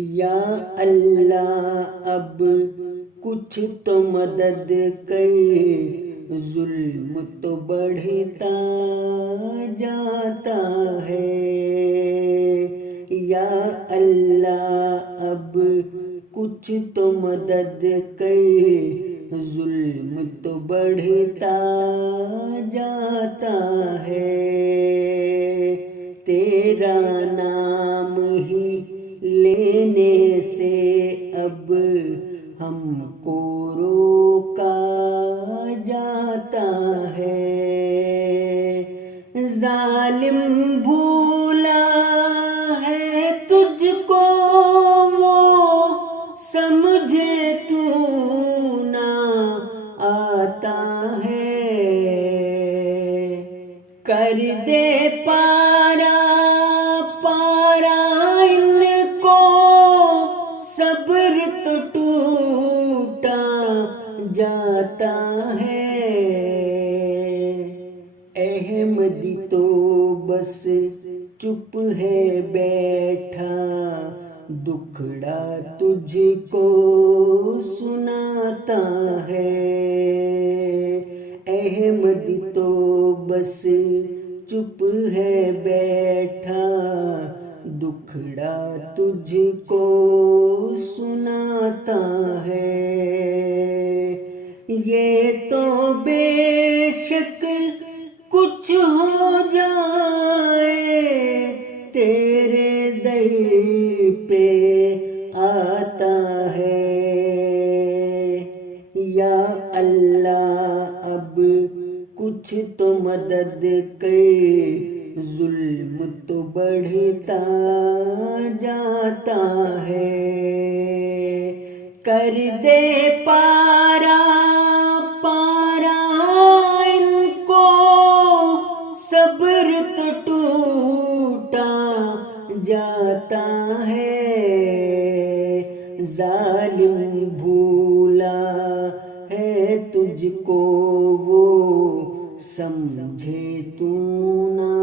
یا اللہ اب کچھ تو مدد کر، ظلم تو بڑھتا جاتا ہے۔ یا اللہ اب کچھ تو مدد کر، ظلم تو بڑھتا جاتا ہے۔ تیرا نام ہی لینے سے اب ہم کو روکا جاتا ہے۔ ظالم بھولا ہے تجھ کو وہ سمجھے تو نہ آتا ہے۔ کر دے پارا پارا ان کو، صبر تو ٹوٹا جاتا ہے۔ احمدی تو بس چپ ہے بیٹھا، دکھڑا تجھ کو سناتا ہے۔ احمدی تو بس چپ ہے بیٹھا، دکھڑا تجھ کو سناتا ہے۔ یہ تو بے شک کچھ ہو جائے تیرے در پہ آتا ہے۔ یا اللہ اب کچھ تو مدد کر، ظلم تو بڑھتا جاتا ہے۔ کر دے پارا پارا ان کو، صبر تو ٹوٹا جاتا ہے۔ ظالم بھولا ہے تجھ کو وہ سمجھے تو نہ